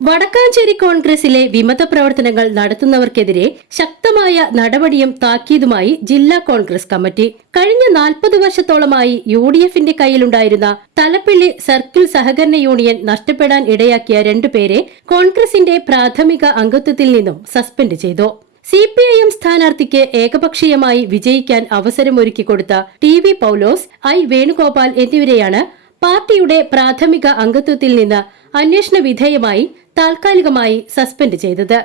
വടക്കാഞ്ചേരി കോൺഗ്രസിലെ വിമത പ്രവർത്തനങ്ങൾ നടത്തുന്നവർക്കെതിരെ ശക്തമായ നടപടിയും താക്കീതുമായി ജില്ലാ കോൺഗ്രസ് കമ്മിറ്റി. കഴിഞ്ഞ നാൽപ്പത് വർഷത്തോളമായി യു ഡി എഫിന്റെ കയ്യിലുണ്ടായിരുന്ന തലപ്പിള്ളി സർക്കിൾ സഹകരണ യൂണിയൻ നഷ്ടപ്പെടാൻ ഇടയാക്കിയ രണ്ടുപേരെ കോൺഗ്രസിന്റെ പ്രാഥമിക അംഗത്വത്തിൽ നിന്നും സസ്പെൻഡ് ചെയ്തു. സി പി ഐ എം സ്ഥാനാർത്ഥിക്ക് ഏകപക്ഷീയമായി വിജയിക്കാൻ അവസരമൊരുക്കി കൊടുത്ത T V Paulose I Venugopal എന്നിവരെയാണ് പാർട്ടിയുടെ പ്രാഥമിക അംഗത്വത്തിൽ നിന്ന് അന്വേഷണ വിധേയമായി താൽക്കാലികമായി സസ്പെൻഡ് ചെയ്തത്.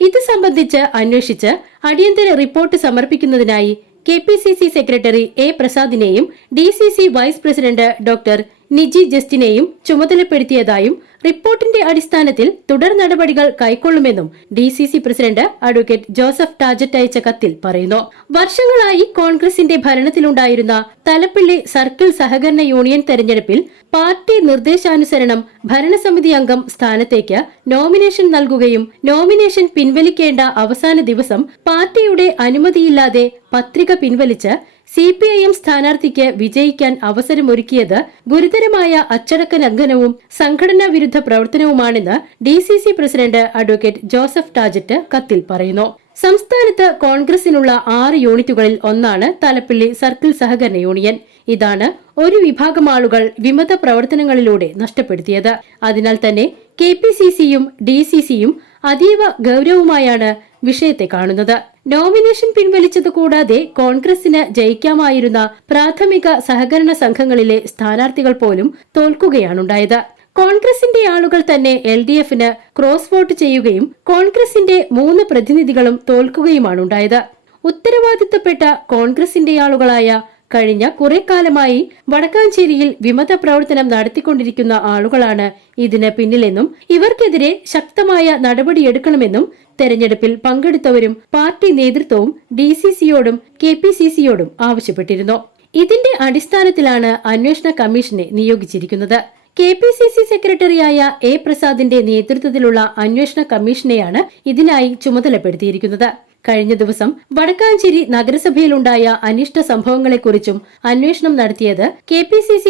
ഇത് സംബന്ധിച്ച് അന്വേഷിച്ച് അടിയന്തര report സമർപ്പിക്കുന്നതിനായി K P C C secretary A പ്രസാദിനെയും D C C vice president doctor Niji ജസ്റ്റിനെയും ചുമതലപ്പെടുത്തിയതായും റിപ്പോർട്ടിന്റെ അടിസ്ഥാനത്തിൽ തുടർ നടപടികൾ കൈക്കൊള്ളുമെന്നും D C C president advocate Joseph Tajet അയച്ച കത്തിൽ പറയുന്നു. വർഷങ്ങളായി കോൺഗ്രസിന്റെ ഭരണത്തിലുണ്ടായിരുന്ന തലപ്പിള്ളി സർക്കിൾ സഹകരണ യൂണിയൻ തെരഞ്ഞെടുപ്പിൽ പാർട്ടി നിർദ്ദേശാനുസരണം ഭരണസമിതി അംഗം സ്ഥാനത്തേക്ക് നോമിനേഷൻ നൽകുകയും നോമിനേഷൻ പിൻവലിക്കേണ്ട അവസാന ദിവസം പാർട്ടിയുടെ അനുമതിയില്ലാതെ പത്രിക പിൻവലിച്ച് സി പി ഐ എം സ്ഥാനാർത്ഥിക്ക് വിജയിക്കാൻ അവസരമൊരുക്കിയത് ഗുരുതരമായ അച്ചടക്ക ലംഘനവും സംഘടനാ വിരുദ്ധ പ്രവർത്തനവുമാണെന്ന് D C C president advocate Joseph Tajet കത്തിൽ പറയുന്നു. സംസ്ഥാനത്ത് കോൺഗ്രസിനുള്ള ആറ് യൂണിറ്റുകളിൽ ഒന്നാണ് തലപ്പിള്ളി സർക്കിൾ സഹകരണ യൂണിയൻ. ഇതാണ് ഒരു വിഭാഗം ആളുകൾ വിമത പ്രവർത്തനങ്ങളിലൂടെ നഷ്ടപ്പെടുത്തിയത്. അതിനാൽ തന്നെ കെ പി സി സിയും ഡി സി സിയും അതീവ ഗൗരവമായാണ് വിഷയത്തെ കാണുന്നത്. നോമിനേഷൻ പിൻവലിച്ചത് കൂടാതെ കോൺഗ്രസിന് ജയിക്കാമായിരുന്ന പ്രാഥമിക സഹകരണ സംഘങ്ങളിലെ സ്ഥാനാർത്ഥികൾ പോലും തോൽക്കുകയാണുണ്ടായത്. കോൺഗ്രസിന്റെ ആളുകൾ തന്നെ എൽ ഡി എഫിന് ക്രോസ് വോട്ട് ചെയ്യുകയും കോൺഗ്രസിന്റെ മൂന്ന് പ്രതിനിധികളും തോൽക്കുകയുമാണുണ്ടായത്. ഉത്തരവാദിത്തപ്പെട്ട കോൺഗ്രസിന്റെ ആളുകളായ കഴിഞ്ഞ കുറെ കാലമായി വടക്കാഞ്ചേരിയിൽ വിമത പ്രവർത്തനം നടത്തിക്കൊണ്ടിരിക്കുന്ന ആളുകളാണ് ഇതിന് പിന്നിലെന്നും ഇവർക്കെതിരെ ശക്തമായ നടപടിയെടുക്കണമെന്നും തെരഞ്ഞെടുപ്പിൽ പങ്കെടുത്തവരും പാർട്ടി നേതൃത്വവും ഡി സി സിയോടും കെ പി സി സിയോടും ആവശ്യപ്പെട്ടിരുന്നു. ഇതിന്റെ അടിസ്ഥാനത്തിലാണ് അന്വേഷണ കമ്മീഷനെ നിയോഗിച്ചിരിക്കുന്നത്. കെ പി സി സി സെക്രട്ടറിയായ എ പ്രസാദിന്റെ നേതൃത്വത്തിലുള്ള അന്വേഷണ കമ്മീഷനെയാണ് ഇതിനായി ചുമതലപ്പെടുത്തിയിരിക്കുന്നത്. കഴിഞ്ഞ ദിവസം വടക്കാഞ്ചേരി നഗരസഭയിലുണ്ടായ അനിഷ്ട സംഭവങ്ങളെക്കുറിച്ചും അന്വേഷണം നടത്തിയത് കെ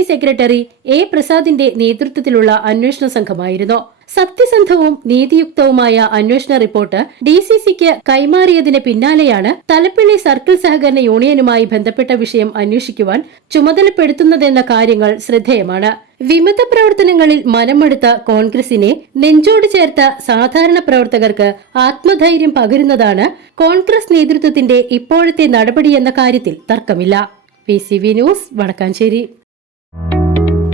സെക്രട്ടറി എ പ്രസാദിന്റെ നേതൃത്വത്തിലുള്ള അന്വേഷണ സംഘമായിരുന്നു സത്യസന്ധവും നീതിയുക്തവുമായ അന്വേഷണ റിപ്പോർട്ട് ഡി സി സിക്ക് കൈമാറിയതിന് പിന്നാലെയാണ് തലപ്പിള്ളി സർക്കിൾ സഹകരണ യൂണിയനുമായി ബന്ധപ്പെട്ട വിഷയം അന്വേഷിക്കുവാൻ ചുമതലപ്പെടുത്തുന്നതെന്ന കാര്യങ്ങൾ ശ്രദ്ധേയമാണ്. വിമത പ്രവർത്തനങ്ങളിൽ മനമെടുത്ത കോൺഗ്രസിനെ നെഞ്ചോട് ചേർത്ത സാധാരണ പ്രവർത്തകർക്ക് ആത്മധൈര്യം പകരുന്നതാണ് കോൺഗ്രസ് നേതൃത്വത്തിന്റെ ഇപ്പോഴത്തെ നടപടിയെന്ന കാര്യത്തിൽ തർക്കമില്ല. P C V news Vadakkanchery.